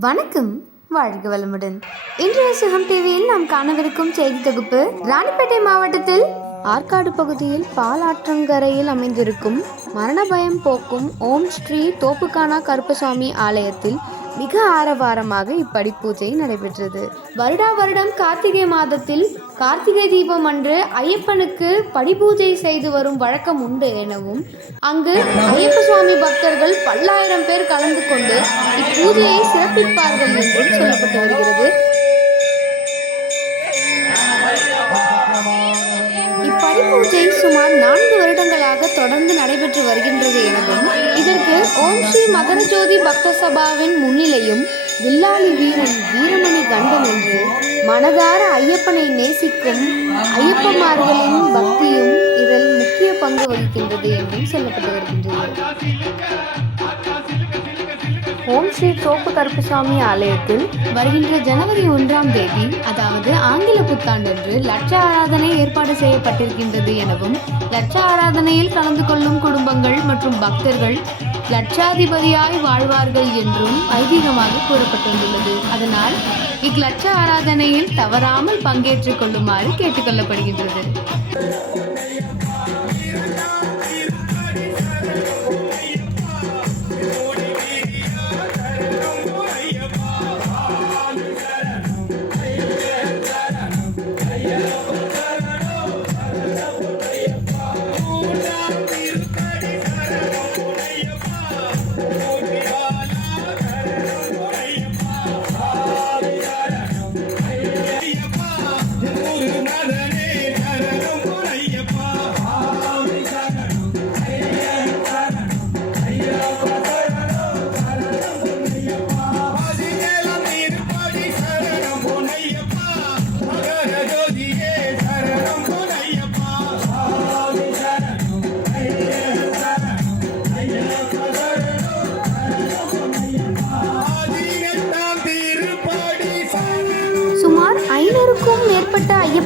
வணக்கம் வாழ்க வளமுடன். இன்றைய சுகம் டிவியில் நாம் காணவிருக்கும் செய்தி தொகுப்பு ராணிப்பேட்டை மாவட்டத்தில் ஆற்காடு பகுதியில் பாலாற்றங்கரையில் அமைந்திருக்கும் மரண பயம் போக்கும் ஓம் ஸ்ரீ தோப்புக்கானா கருப்பசாமி ஆலயத்தில் மிக ஆரவாரமாக இப்படிப்பூஜை நடைபெற்றது. வருடா வருடம் கார்த்திகை மாதத்தில் கார்த்திகை தீபம் அன்று ஐயப்பனுக்கு படிபூஜை செய்து வரும் வழக்கம் உண்டு எனவும் அங்கு ஐயப்ப சுவாமி பக்தர்கள் பல்லாயிரம் பேர் கலந்து கொண்டு இப்பூஜையை சிறப்பிப்பார்கள் என்றும் சொல்லப்பட்டு வருகிறது. இப்படிப்பூஜை சுமார் நான்கு வருடங்களாக தொடர்ந்து நடைபெற்று வருகின்றது எனவும் இதற்கு ஓம் ஸ்ரீ மகரஜோதி பக்த சபாவின் முன்னிலையும் வில்லாளி வீரன் வீரமணி கண்டன் என்று மனதார ஐயப்பனை நேசிக்கும் ஐயப்பமார்களின் பக்தியும் இதில் முக்கிய பங்கு வகிக்கின்றது என்றும் சொல்லப்பட்டு வருகின்றது. ஓம் ஸ்ரீ சோப்பு கருப்புசாமி ஆலயத்தில் வருகின்ற ஜனவரி ஒன்றாம் தேதி அதாவது ஆங்கில புத்தாண்டன்று லட்ச ஆராதனை ஏற்பாடு செய்யப்பட்டிருக்கின்றது எனவும் லட்ச ஆராதனையில் கலந்து கொள்ளும் குடும்பங்கள் மற்றும் பக்தர்கள் லட்சாதிபதியாய் வாழ்வார்கள் என்றும் ஐதீகமாக கூறப்பட்டுள்ளது அதனால் இக்லட்ச ஆராதனையில் தவறாமல் பங்கேற்றுக் கொள்ளுமாறு கேட்டுக்கொள்ளப்படுகின்றது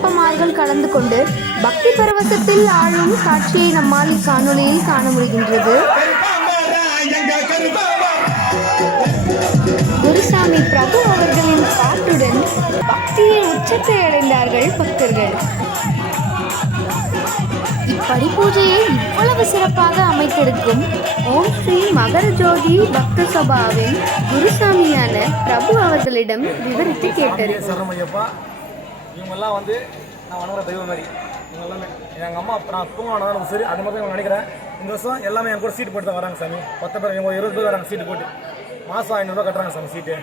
அப்பமார்கள் கலந்து கொண்டு பக்தி பரவசத்தில் ஆளும் காட்சியை நம்மால் இக்காணொலியில் காண முடிகின்றது. குருசாமி பிரபு அவர்களின் பாட்டுடன் பக்தியின் உச்சத்தை அடைந்தார்கள் பக்தர்கள். இப்படி பூஜையை இவ்வளவு சிறப்பாக அமைத்திருக்கும் ஓம் ஸ்ரீ மகர ஜோதி பக்த சபாவின் குருசாமியான பிரபு அவர்களிடம் விவரித்து கேட்டது இவங்கெல்லாம் வந்து நான் வணங்குற தெய்வம் மாதிரி. இவங்க எல்லாமே. எங்கள் அம்மா அப்ப நான் தூங்கினாலும் சரி அது மாதிரி தான் நினைக்கிறேன். இந்த வருஷம் எல்லாமே என் கூட சீட்டு போட்டு தான் வராங்க சாமி. பத்து பேர் இவங்க இருபது பேர் வராங்க சீட்டு போட்டு. மாதம் ஐநூறுரூவா கட்டுறாங்க சாமி சீட்டு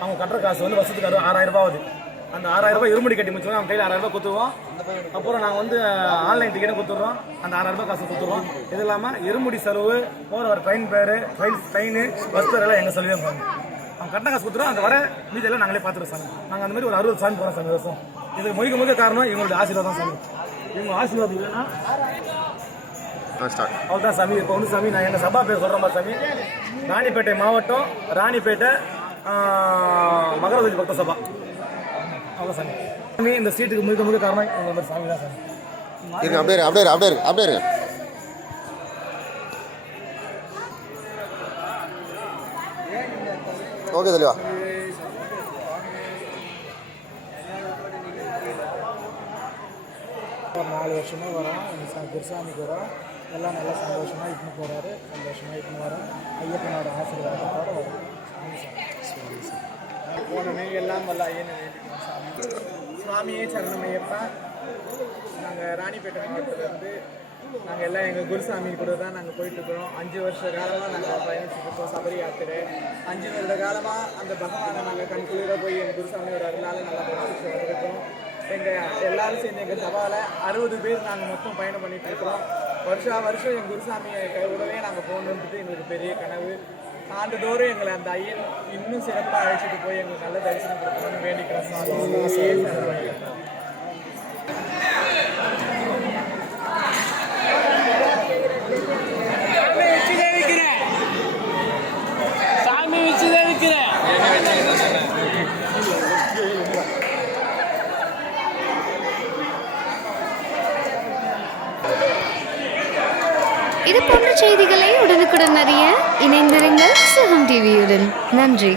அவங்க கட்டுற காசு வந்து வருஷத்துக்கு அறுபது ஆறாயிரம் ரூபாய் ஆகுது. அந்த ஆறாயிரம் ரூபாய் இருமுடி கட்டி முடிச்சோம் அவங்க கையில் ஆறாயிரம் ரூபாய் கொடுத்துருவோம் அப்புறம் நாங்கள் வந்து ஆன்லைன் டிக்கெட்டும் கொடுத்துட்றோம் அந்த ஆறாயிரம் ரூபாய் காசு கொடுத்துருவோம் இது இல்லாமல் இருமுடி செலவு போகிற ஒரு ட்ரெயின் பேர் ட்ரெயின் ட்ரெயின் பஸ் பேர் எல்லாம் எங்கள் செலவே போவாங்க அவங்க கட்டின காசு கொடுத்துருவோம் அந்த வர மீதியெல்லாம் நாங்களே பார்த்துருவோம் சாமி. நாங்கள் அந்த மாதிரி ஒரு அறுபது சாமி போகிறோம் சாமி வருஷம். இதுக்கு முழுக்க முழுக்க காரணம் இவங்களுடைய ஆசீர்வாதம் சாமி. இவங்க ஆசீர்வாதம் இல்லைன்னா அவ்வளோதான் சாமி. இப்போ வந்து சாமி நான் எங்கள் சபா பேர் சொல்கிறேன் பாரு சாமி ராணிப்பேட்டை மாவட்டம் ராணிப்பேட்டை மகரவதி பக்த சபா. அவ்வளோ சாமி. சாமி இந்த சீட்டுக்கு முழுக்க முழுக்க காரணம் இந்த மாதிரி சாமி தான் சாமி. இருங்க அப்படியே அப்படியே அப்படியே அப்படியே இருங்க ஓகே தெளிவா. ஒரு நாலு வருஷமாக வரோம் இந்த குருசாமிக்கு வரோம் எல்லாம் நல்லா சந்தோஷமாக இட்டுன்னு போகிறாரு சந்தோஷமாக இட்டுன்னு வரோம் ஐயப்பனோட ஆசீர்வாதத்தோட வரும் சாமி சார் போனமே எல்லாம் வல்ல ஐயனை வேண்டிக்கிறோம் சாமி. சுவாமியே சரணமையப்பா நாங்கள் ராணிப்பேட்டை மாவட்டத்துலேருந்து நாங்கள் எல்லாம் எங்கள் குருசாமி கூட தான் நாங்கள் போயிட்டுருக்கிறோம் அஞ்சு வருஷ காலமாக நாங்கள் பயணிச்சுருக்கோம் சபரி யாத்திரை. அஞ்சு வருட காலமாக அந்த பகவானை நாங்கள் கண்குளிராக போய் எங்கள் குருசாமியோட அருளால் நல்லா பயணிச்சு வந்திருக்கோம். எங்கள் எல்லாரும் சேர்ந்து எங்கள் சபாவில் அறுபது பேர் நாங்கள் மொத்தம் பயணம் பண்ணிட்டு இருக்கிறோம் வருஷா வருஷம் எங்கள் குருசாமியை கைவிடவே நாங்கள் போகணுன்றது எங்களுக்கு பெரிய கனவு. ஆண்டுதோறும் எங்களை அந்த ஐயன் இன்னும் சிறப்பாக அழைச்சிட்டு போய் எங்களுக்கு நல்ல தரிசனம் கொடுக்கணும்னு வேண்டிக்கிறோம். சுவாமி சரணமையப்பா. சாமி வச்சு தான் இருக்கிறேன் இது போன்ற செய்திகளை உடனுக்குடன் அறிய இணைந்திருங்கள் சுகம் டிவியுடன். நன்றி.